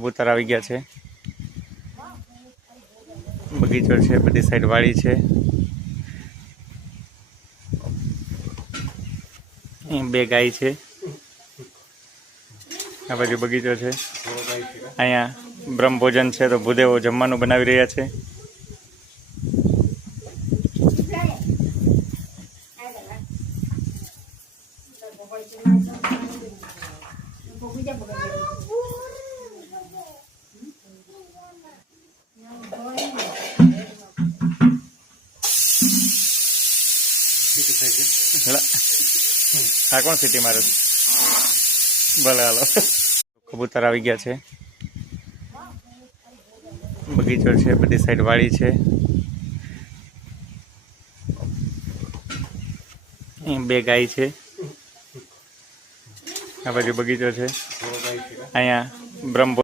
કબૂતર આવી ગયા છે। બગીચો છે, બધી સાઈડ વાડી છે। અહીં બે ગાય છે। આ બાજુ બગીચો છે। અહીંયા બ્રહ્મભોજન છે, તો ભૂદેવો જમવાનું બનાવી રહ્યા છે। હા, કોણ સિટી મારે? ભલે હાલો। કબૂતર આવી ગયા છે। બગીચો છે, બધી સાઈડ વાડી છે। અહીં બે ગાય છે। આ બાજુ બગીચો છે। અહીંયા બ્રહ્મ